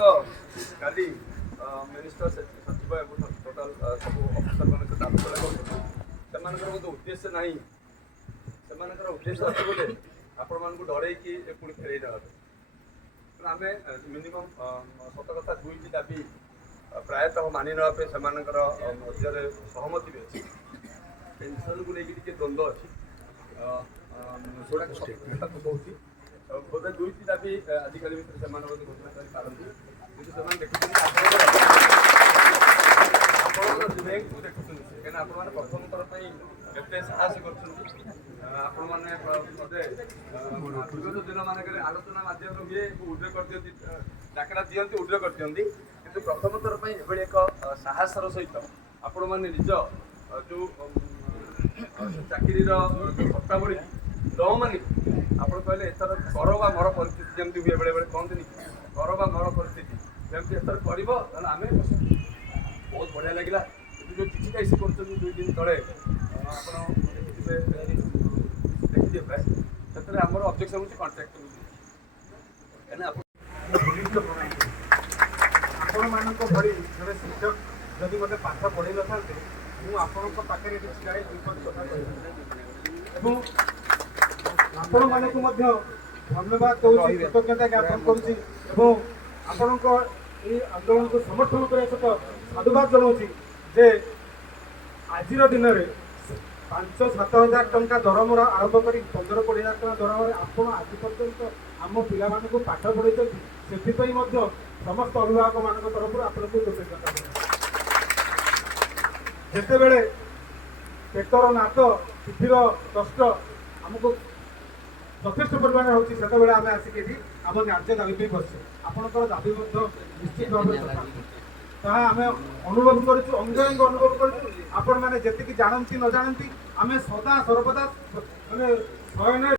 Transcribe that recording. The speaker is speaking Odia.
କାଲି ମିନିଷ୍ଟର ସଚିବ ଏବଂ ଟୋଟାଲ ସବୁ ଅଫିସର ମାନଙ୍କ ଆଲୋଚନା କରୁଛନ୍ତି। ସେମାନଙ୍କର ବୋଧେ ଉଦ୍ଦେଶ୍ୟ ନାହିଁ, ସେମାନଙ୍କର ଉଦ୍ଦେଶ୍ୟ ଅଛି ବୋଧେ ଆପଣମାନଙ୍କୁ ଡରେଇକି ପୁଣି ଫେରେଇ ଦେବା ପାଇଁ। ଆମେ ମିନିମମ୍ ସତ କଥା ଦୁଇଟି ଦାବି ପ୍ରାୟତଃ ମାନି ନେବା ପାଇଁ ସେମାନଙ୍କର ମଧ୍ୟରେ ସହମତି ବି ଅଛି। ପେନସନକୁ ନେଇକି ଟିକେ ଦ୍ୱନ୍ଦ୍ୱ ଅଛି, ସେଟାକୁ କହୁଛି। ବୋଧେ ଦୁଇଟି ଦାବି ଆଜିକାଲି ଭିତରେ ସେମାନେ ବୋଧେ ଘୋଷଣା କରିପାରନ୍ତି, କିନ୍ତୁ ସେମାନେ ଦେଖୁଛନ୍ତି ଆପଣଙ୍କର ବ୍ୟାଙ୍କକୁ ଦେଖୁଛନ୍ତି, କାହିଁକିନା ଆପଣମାନେ ପ୍ରଥମ ଥର ପାଇଁ ଏତେ ସାହସ କରୁଛନ୍ତି। ଆପଣମାନେ ବୋଧେ ବିଗତ ଦିନମାନଙ୍କରେ ଆଲୋଚନା ମାଧ୍ୟମରେ ହୁଏ ଉଦ୍ର କରିଦିଅନ୍ତି, ଡାକରା ଦିଅନ୍ତି, ଉଦ୍ର କରିଦିଅନ୍ତି, କିନ୍ତୁ ପ୍ରଥମ ଥର ପାଇଁ ଏଭଳି ଏକ ସାହସର ସହିତ ଆପଣମାନେ ନିଜ ଯେଉଁ ଚାକିରିର ସତ୍ତାବଳୀ ନ ମାନି ଆପଣ କହିଲେ ଏଥର କର ବା ମର ପରିସ୍ଥିତି ଯେମିତି ହୁଏ, ବେଳେ ବେଳେ କହନ୍ତିନି କର ବା ମର ପରିସ୍ଥିତି, ଯେମିତି ଏଥର କରିବ ତାହେଲେ ଆମେ ବହୁତ ବଢ଼ିଆ ଲାଗିଲା। କିନ୍ତୁ ଯେଉଁ ଚିଠିଟା ଇସ୍ୟୁ କରୁଛନ୍ତି 2 ଦିନ ତଳେ ଆପଣ ଦେଖିଥିବେ ପ୍ରାୟ, ସେଥିରେ ଆମର ଅବଜେକ୍ସନ ହେଉଛି କଣ୍ଟ୍ରାକ୍ଟ କାହିଁକିନା ଆପଣମାନଙ୍କ ଭଳି ଜଣେ ଶିକ୍ଷକ ଯଦି ମୋତେ ପାଠ ପଢ଼େଇ ନଥାନ୍ତେ ମୁଁ ଆପଣଙ୍କ ପାଖରେ ଏଠି ଛିଡ଼ା ହେଇ ଦୁଇପଦ କଥା କହିଥାନ୍ତି ଏବଂ ଆପଣମାନଙ୍କୁ ମଧ୍ୟ ଧନ୍ୟବାଦ ଦେଉଛି, କୃତଜ୍ଞତା ଜ୍ଞାପନ କରୁଛି ଏବଂ ଆପଣଙ୍କ ଏହି ଆନ୍ଦୋଳନକୁ ସମର୍ଥନ କରିବା ସହିତ ସାଧୁବାଦ ଜଣାଉଛି ଯେ ଆଜିର ଦିନରେ 5-7 ହଜାର ଟଙ୍କା ଦରମା ଆରମ୍ଭ କରି 15-20 ହଜାର ଟଙ୍କା ଦରମାରେ ଆପଣ ଆଜି ପର୍ଯ୍ୟନ୍ତ ଆମ ପିଲାମାନଙ୍କୁ ପାଠ ପଢ଼ାଇଛନ୍ତି। ସେଥିପାଇଁ ମଧ୍ୟ ସମସ୍ତ ଅଭିଭାବକମାନଙ୍କ ତରଫରୁ ଆପଣଙ୍କୁ କୃତଜ୍ଞତା ଜଣାଉଛି। ଯେତେବେଳେ ପେଟର ନାଦ, ପିଠିର କଷ୍ଟ ଆମକୁ ଯଥେଷ୍ଟ ପରିମାଣରେ ହେଉଛି, ସେତେବେଳେ ଆମେ ଆସିକି ଏଠି ଆମ ନ୍ୟାଯ୍ୟ ଦାବି ପାଇଁ ବସିଛୁ। ଆପଣଙ୍କର ଦାବି ମଧ୍ୟ ନିଶ୍ଚିତ ଭାବରେ ତାହା ଆମେ ଅନୁଭବ କରିଛୁ, ଅଙ୍ଗରଙ୍ଗ ଅନୁଭବ କରିଛୁ। ଆପଣମାନେ ଯେତିକି ଜାଣନ୍ତି ନ ଜାଣନ୍ତି, ଆମେ ସଦା ସର୍ବଦା ମାନେ